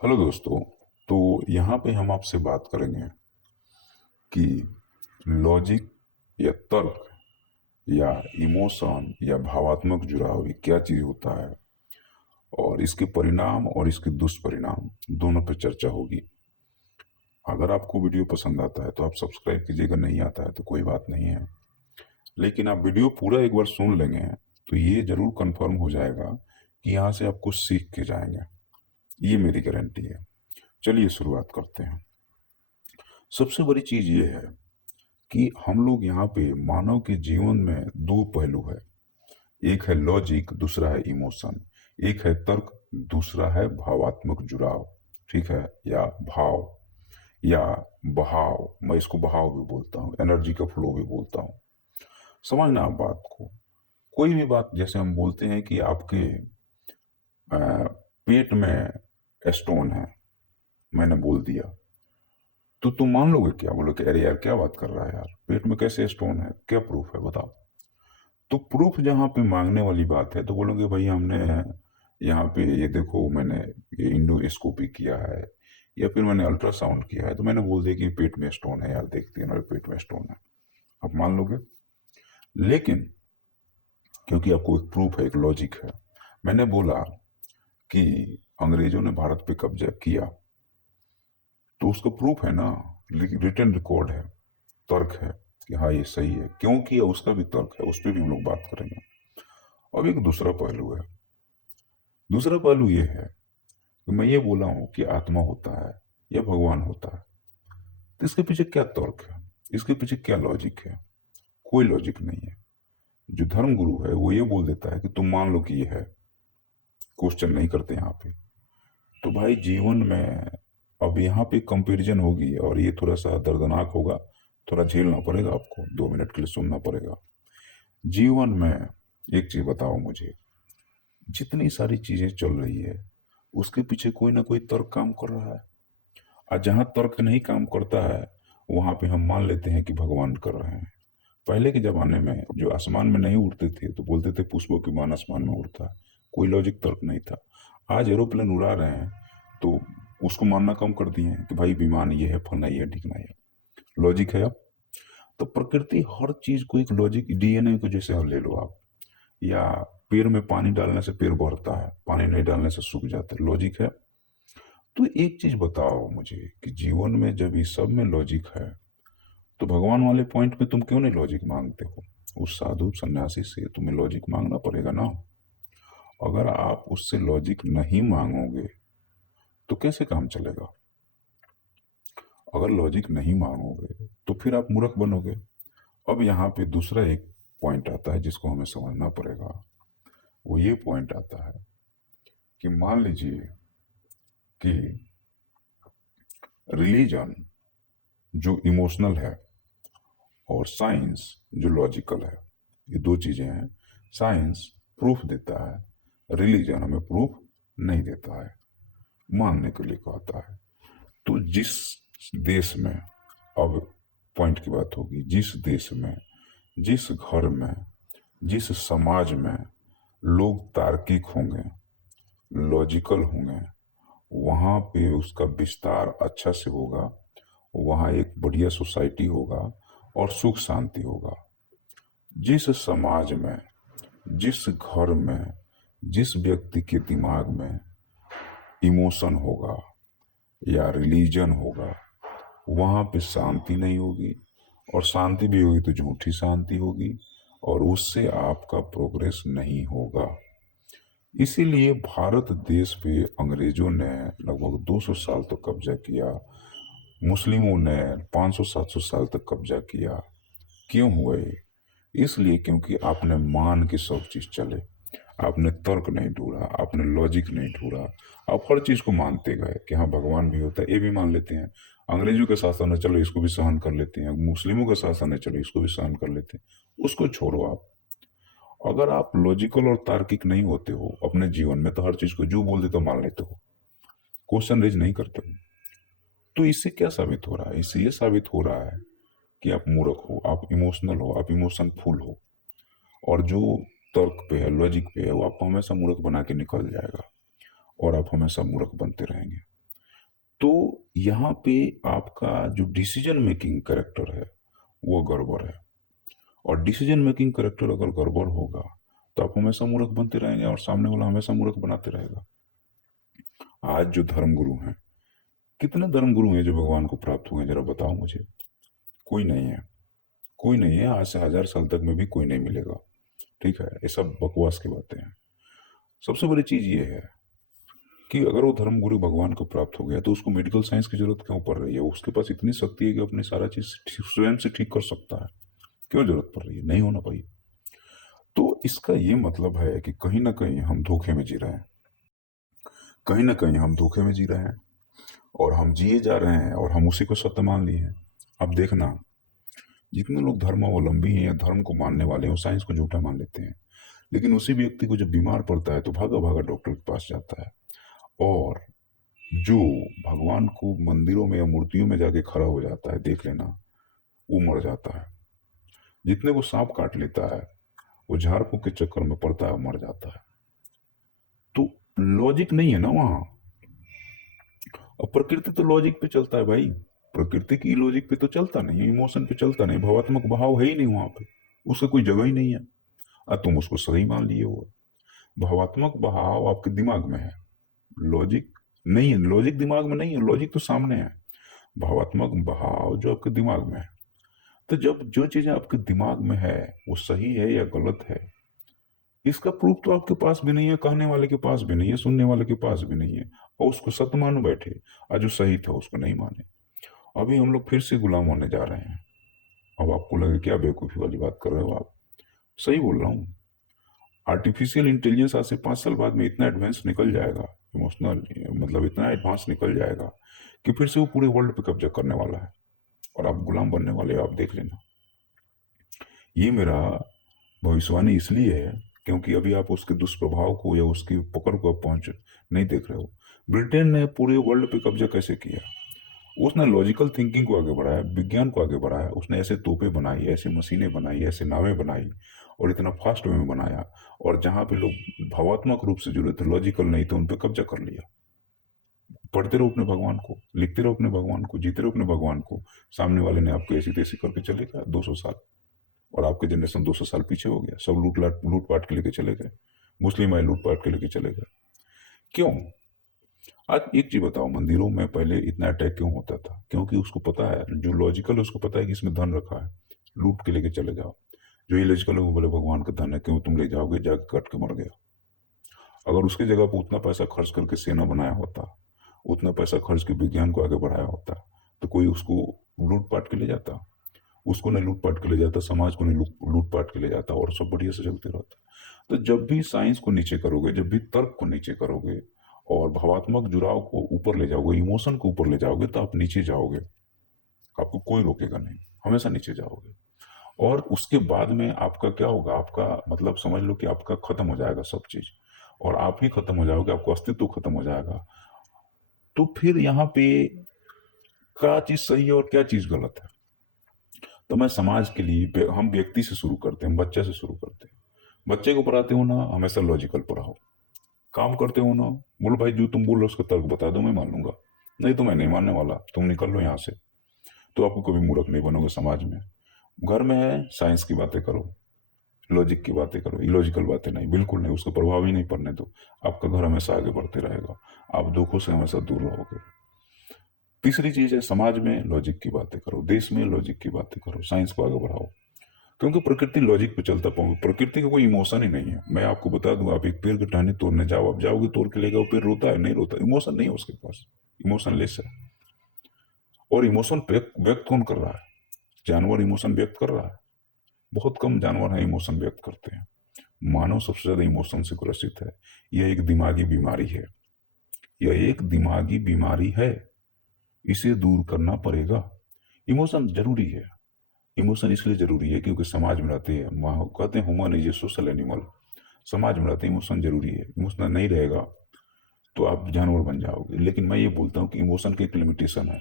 Hello दोस्तों। तो यहाँ पे हम आपसे बात करेंगे कि लॉजिक या तर्क या इमोशन या भावात्मक जुड़ाव ये क्या चीज़ होता है और इसके परिणाम और इसके दुष्परिणाम दोनों पे चर्चा होगी। अगर आपको वीडियो पसंद आता है तो आप सब्सक्राइब कीजिएगा, नहीं आता है तो कोई बात नहीं है, लेकिन आप वीडियो पूरा एक बार सुन लेंगे तो ये जरूर कंफर्म हो जाएगा कि यहाँ से आप कुछ सीख के जाएंगे। ये मेरी गारंटी है। चलिए शुरुआत करते हैं। सबसे बड़ी चीज ये है कि हम लोग यहाँ पे मानव के जीवन में दो पहलू है। एक है लॉजिक, दूसरा है इमोशन। एक है तर्क, दूसरा है भावात्मक जुड़ाव। ठीक है, या भाव या बहाव। मैं इसको बहाव भी बोलता हूँ, एनर्जी का फ्लो भी बोलता हूँ। समझना आप बात को। कोई भी बात, जैसे हम बोलते हैं कि आपके अ, पेट में स्टोन है, मैंने बोल दिया, तो तुम मान लोगे क्या? बोलो कि अरे यार क्या बात कर रहा है यार, पेट में कैसे स्टोन है, क्या प्रूफ है बताओ। तो प्रूफ जहाँ पे मांगने वाली बात है तो बोलोगे भाई हमने यहाँ पे ये देखो, मैंने ये इंडोस्कोपी किया है या फिर मैंने अल्ट्रासाउंड किया है, तो मैंने बोल दिया कि पेट में स्टोन है यार, देखती है मेरे पेट में स्टोन है। आप मान लोगे। लेकिन क्योंकि आपको एक प्रूफ है, एक लॉजिक है। मैंने बोला कि अंग्रेजों ने भारत पे कब्जा किया, तो उसका प्रूफ है ना, रिटन रिकॉर्ड है, तर्क है कि हाँ ये सही है, क्यों किया उसका भी तर्क है, उस पर भी हम लोग बात करेंगे। अब एक दूसरा पहलू है। दूसरा पहलू ये है कि मैं ये बोला हूं कि आत्मा होता है या भगवान होता है, तो इसके पीछे क्या तर्क है, इसके पीछे क्या लॉजिक है? कोई लॉजिक नहीं है। जो धर्म गुरु है वो ये बोल देता है कि तुम मान लो कि ये है, क्वेश्चन नहीं करते यहाँ पे। तो भाई जीवन में अब यहाँ पे कंपैरिजन होगी और ये थोड़ा सा दर्दनाक होगा, थोड़ा झेलना पड़ेगा आपको, 2 मिनट के लिए सुनना पड़ेगा। जीवन में एक चीज बताओ मुझे, जितनी सारी चीजें चल रही है उसके पीछे कोई ना कोई तर्क काम कर रहा है। और जहां तर्क नहीं काम करता है वहां पे हम मान लेते हैं कि भगवान कर रहे हैं। पहले के जमाने में जो आसमान में नहीं उड़ते थे तो बोलते थे पुष्पों की मान आसमान में उड़ता है, कोई लॉजिक तर्क नहीं था। आज एरोप्लेन उड़ा रहे हैं तो उसको मानना कम कर दिए हैं कि भाई विमान ये है, फलना ये है, ढिकना ये है। लॉजिक है अब। तो प्रकृति हर चीज को एक लॉजिक, डीएनए को जैसे आप ले लो आप, या पेड़ में पानी डालने से पेड़ बढ़ता है, पानी नहीं डालने से सूख जाता है, लॉजिक है। तो एक चीज बताओ मुझे कि जीवन में जब इस सब में लॉजिक है तो भगवान वाले पॉइंट पे तुम क्यों नहीं लॉजिक मांगते हो? उस साधु सन्यासी से तुम्हें लॉजिक मांगना पड़ेगा ना। अगर आप उससे लॉजिक नहीं मांगोगे तो कैसे काम चलेगा? अगर लॉजिक नहीं मांगोगे तो फिर आप मूर्ख बनोगे। अब यहाँ पे दूसरा एक पॉइंट आता है जिसको हमें समझना पड़ेगा। वो ये पॉइंट आता है कि मान लीजिए कि रिलीजन जो इमोशनल है और साइंस जो लॉजिकल है, ये दो चीजें हैं। साइंस प्रूफ देता है, रिलीजन हमें प्रूफ नहीं देता है, मानने के लिए कहता है। तो जिस देश में, अब पॉइंट की बात होगी, जिस देश में, जिस घर में, जिस समाज में लोग तार्किक होंगे, लॉजिकल होंगे, वहां पे उसका विस्तार अच्छा से होगा, वहां एक बढ़िया सोसाइटी होगा और सुख शांति होगा। जिस समाज में, जिस घर में, जिस व्यक्ति के दिमाग में इमोशन होगा या रिलीजन होगा, वहां पे शांति नहीं होगी, और शांति भी होगी तो झूठी शांति होगी, और उससे आपका प्रोग्रेस नहीं होगा। इसीलिए भारत देश पे अंग्रेजों ने लगभग 200 साल तक कब्जा किया, मुस्लिमों ने 500-700 साल तक कब्जा किया। क्यों हुआ ये? इसलिए क्योंकि आपने मान के सब चीज चले, आपने तर्क नहीं ढूंढा, आपने लॉजिक नहीं ढूंढा। आप हर चीज को मानते गए कि हाँ भगवान भी होता है, ये भी मान लेते हैं। अंग्रेजों का शासन है, चलो इसको भी सहन कर लेते हैं। मुस्लिमों का शासन है, चलो इसको भी सहन कर लेते हैं। उसको छोड़ो आप। अगर आप लॉजिकल और तार्किक नहीं होते हो अपने जीवन में तो हर चीज को जो बोल देते हो मान लेते हो, क्वेश्चन रेज नहीं करते हो। तो इससे क्या साबित हो रहा है? इससे ये साबित हो रहा है कि आप मूर्ख हो, आप इमोशनल हो, आप इमोशनफुल हो। और जो तर्क पे है, लॉजिक पे है, वो आपको हमेशा मूर्ख बना के निकल जाएगा और आप हमेशा मूर्ख बनते रहेंगे। तो यहाँ पे आपका जो डिसीजन मेकिंग करेक्टर है वो गड़बड़ है। और डिसीजन मेकिंग करेक्टर अगर गड़बड़ होगा तो आप हमेशा मूर्ख बनते रहेंगे और सामने वाला हमेशा मूर्ख बनाते रहेगा। आज जो धर्मगुरु हैं, कितने धर्मगुरु हैं जो भगवान को प्राप्त हुए, जरा बताओ मुझे। कोई नहीं है, कोई नहीं है। आज से 1000 साल तक में भी कोई नहीं मिलेगा। ठीक है, ये सब बकवास की बातें हैं। सबसे बड़ी चीज ये है कि अगर वो धर्मगुरु भगवान को प्राप्त हो गया तो उसको मेडिकल साइंस की जरूरत क्यों पड़ रही है? उसके पास इतनी शक्ति है कि अपनी सारा चीज स्वयं से ठीक कर सकता है। क्यों जरूरत पड़ रही है? नहीं होना भाई। तो इसका ये मतलब है कि कहीं ना कहीं हम धोखे में जी रहे हैं। कहीं ना कहीं हम धोखे में जी रहे हैं और हम जिए जा रहे हैं और हम उसी को सत्य मान लिए हैं। अब देखना, जितने लोग धर्मावलंबी हैं या धर्म को मानने वाले हैं वो साइंस को झूठा मान लेते हैं। लेकिन उसी व्यक्ति को जब बीमार पड़ता है तो भागा भागा डॉक्टर के पास जाता है। और जो भगवान को मंदिरों में या मूर्तियों में जाके खड़ा हो जाता है, देख लेना, वो मर जाता है। जितने को सांप काट लेता है वो झाड़ फूक के चक्कर में पड़ता है और मर जाता है। तो लॉजिक नहीं है ना वहां। और प्रकृति तो लॉजिक पे चलता है भाई। प्रकृति की लॉजिक पे तो चलता नहीं, इमोशन पे चलता नहीं, भावात्मक भाव है ही नहीं वहां पे। उसका कोई जगह ही नहीं है। तुम उसको सही मान लिए हो। भावात्मक भाव आपके दिमाग में है, लॉजिक नहीं है। लॉजिक दिमाग में नहीं है, लॉजिक तो सामने है। भावात्मक भाव जो आपके दिमाग में है। तो जब जो चीजें आपके दिमाग में है वो सही है या गलत है, इसका प्रूफ तो आपके पास भी नहीं है, कहने वाले के पास भी नहीं है, सुनने वाले के पास भी नहीं है। और उसको सत्य मान बैठे, और जो सही था उसको नहीं माने। अभी हम लोग फिर से गुलाम होने जा रहे हैं। अब आपको लगे क्या बेवकूफ़ी वाली बात कर रहे हो आप। सही बोल रहा हूँ। आर्टिफिशियल इंटेलिजेंस आज से 5 साल बाद में इतना एडवांस निकल जाएगा, इमोशनल मतलब इतना एडवांस निकल जाएगा कि फिर से वो पूरे वर्ल्ड पे कब्जा करने वाला है और आप गुलाम बनने वाले हो। आप देख लेना। ये मेरा भविष्यवाणी इसलिए है क्योंकि अभी आप उसके दुष्प्रभाव को या उसकी पकड़ को आप पहुंच नहीं देख रहे हो। ब्रिटेन ने पूरे वर्ल्ड पे कब्जा कैसे किया? उसने लॉजिकल थिंकिंग को आगे बढ़ाया, विज्ञान को आगे बढ़ाया। उसने ऐसे तोपें बनाई, ऐसे मशीनें बनाई, ऐसे नावें बनाई और इतना फास्ट वे में बनाया। और जहां पे लोग भावात्मक रूप से जुड़े थे, लॉजिकल नहीं थे, उन पे कब्जा कर लिया। पढ़ते रहो अपने भगवान को, लिखते रहो अपने भगवान को, जीते रहो अपने भगवान को। सामने वाले ने आपको ऐसी तैसी करके चले गया 200 साल। और आपके जनरेशन 200 साल पीछे हो गया। सब लूट पाट के लेके चले गए। मुस्लिम आए, लूट पाट के लेके चले गए। क्यों? आज एक चीज बताओ, मंदिरों में पहले इतना अटैक क्यों होता था? क्योंकि उसको पता है, जो लॉजिकल है उसको पता है कि इसमें धन रखा है, लूट के लेके चले जाओ। जो इलॉजिकल है वो बोले भगवान का धन है, क्यों तुम ले जाओगे, जाके कट के मर गया। अगर उसकी जगह पर उतना पैसा खर्च करके सेना बनाया होता, उतना पैसा खर्च के विज्ञान को आगे बढ़ाया होता, तो कोई उसको लूट पाट के ले जाता? उसको नहीं लूट पाट के ले जाता, समाज को नहीं लूट पाट के ले जाता और सब बढ़िया से चलते रहता। तो जब भी साइंस को नीचे करोगे, जब भी तर्क को नीचे करोगे और भावात्मक जुड़ाव को ऊपर ले जाओगे, इमोशन को ऊपर ले जाओगे, तो आप नीचे जाओगे। आपको कोई रोकेगा नहीं, हमेशा नीचे जाओगे। और उसके बाद में आपका क्या होगा? आपका मतलब समझ लो कि आपका खत्म हो जाएगा सब चीज, और आप ही खत्म हो जाओगे, आपका अस्तित्व खत्म हो जाएगा। तो फिर यहाँ पे क्या चीज सही है और क्या चीज गलत है? तो मैं समाज के लिए हम व्यक्ति से शुरू करते हैं, बच्चे से शुरू करते हैं। बच्चे को पढ़ाते हो ना, हमेशा लॉजिकल पढ़ाओ। काम करते हो ना, बोलो भाई जो तुम बोल रहे हो उसका तर्क बता दो, मैं मान लूंगा। नहीं तो मैं नहीं मानने वाला, तुम निकल लो यहाँ से। तो आपको कभी मूर्ख नहीं बनोगे समाज में। घर में है, साइंस की बातें करो, लॉजिक की बातें करो, इलॉजिकल बातें नहीं, बिल्कुल नहीं, उसका प्रभाव ही नहीं पड़ने दो। आपका घर हमेशा आगे बढ़ते रहेगा, आप दुखों से हमेशा दूर रहोगे। तीसरी चीज है, समाज में लॉजिक की बातें करो, देश में लॉजिक की बातें करो, साइंस को आगे बढ़ाओ। क्योंकि प्रकृति लॉजिक पे चलता पाऊंगी, प्रकृति का कोई इमोशन ही नहीं है। मैं आपको बता दूं, आप एक पेड़ की टहनी तोड़ने जाओ, आप जाओगे तोड़ के लेगा, वो पेड़ रोता है? नहीं रोता, इमोशन नहीं है उसके पास, इमोशन लेस है। और इमोशन व्यक्त कौन कर रहा है? जानवर इमोशन व्यक्त कर रहा है? बहुत कम जानवर है इमोशन व्यक्त करते हैं। मानव सबसे ज्यादा इमोशन से ग्रसित है। यह एक दिमागी बीमारी है, यह एक दिमागी बीमारी है। इसे दूर करना पड़ेगा। इमोशन जरूरी है। इमोशन इसलिए जरूरी है क्योंकि समाज में रहते हैं, कहते हैं human is a social animal. समाज में रहते इमोशन जरूरी है। इमोशन नहीं रहेगा तो आप जानवर बन जाओगे। लेकिन मैं ये बोलता हूँ कि इमोशन की एक लिमिटेशन है।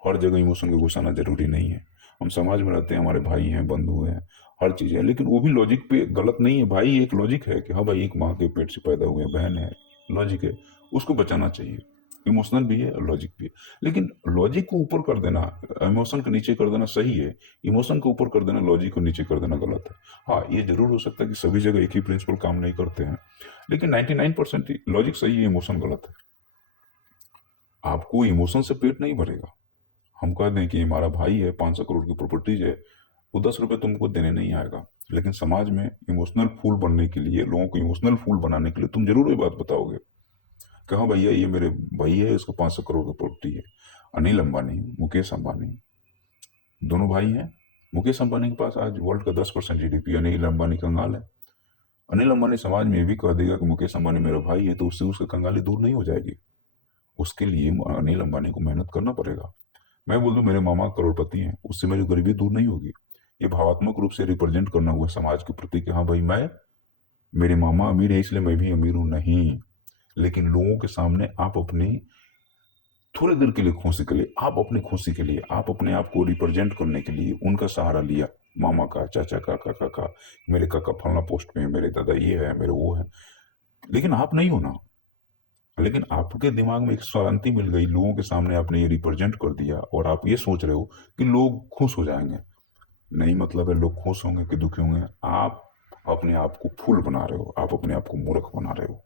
हर जगह इमोशन को घुसाना जरूरी नहीं है। हम समाज में रहते हैं, हमारे भाई हैं, बंधु हैं, हर चीज है, लेकिन वो भी लॉजिक पे गलत नहीं है भाई। एक लॉजिक है कि हाँ भाई, एक माँ के पेट से पैदा हुए, बहन है, लॉजिक है, उसको बचाना चाहिए। इमोशनल भी है और लॉजिक भी है। लेकिन लॉजिक को ऊपर कर देना, इमोशन को नीचे कर देना सही है, इमोशन को ऊपर कर देना, लॉजिक को नीचे कर देना गलत है। हाँ, ये जरूर हो सकता है कि सभी जगह एक ही प्रिंसिपल काम नहीं करते हैं, लेकिन 99% लॉजिक सही है, इमोशन गलत है। आपको इमोशन से पेट नहीं भरेगा। हम कह दें कि हमारा भाई है, 500 करोड़ की प्रॉपर्टीज है, वो 10 रुपए तुमको देने नहीं आएगा, लेकिन समाज में इमोशनल फूल बनने के लिए, लोगों को इमोशनल फूल बनाने के लिए तुम जरूर ये बात बताओगे कि हाँ भैया, ये मेरे भाई है, इसको 500 करोड़ की प्रॉपर्टी है। अनिल अंबानी, मुकेश अंबानी, दोनों भाई हैं। मुकेश अंबानी के पास आज वर्ल्ड का 10% जीडीपी, अनिल अंबानी कंगाल है। अनिल अंबानी समाज में ये भी कह देगा कि मुकेश अंबानी मेरा भाई है, तो उससे उसकी कंगाली दूर नहीं हो जाएगी। उसके लिए अनिल अंबानी को मेहनत करना पड़ेगा। मैं बोल दूं मेरे मामा करोड़पति हैं, उससे मेरी गरीबी दूर नहीं होगी। ये भावात्मक रूप से रिप्रेजेंट करना हुआ समाज के प्रति कि हाँ भाई, मैं, मेरे मामा अमीर है इसलिए मैं भी अमीर हूं, नहीं। लेकिन लोगों के सामने आप अपनी, थोड़ी देर के लिए खुशी के लिए, आप अपनी खुशी के लिए, आप अपने आप को रिप्रेजेंट करने के लिए उनका सहारा लिया, मामा का, चाचा का, काका का, मेरे काका फलना पोस्ट में है, मेरे दादा ये है, मेरे वो है। लेकिन आप नहीं हो ना। लेकिन आपके दिमाग में एक शांति मिल गई, लोगों के सामने आपने ये रिप्रेजेंट कर दिया, और आप ये सोच रहे हो कि लोग खुश हो जाएंगे। नहीं, मतलब है लोग खुश होंगे कि दुखी होंगे। आप अपने आप को फूल बना रहे हो, आप अपने आप को मूर्ख बना रहे हो।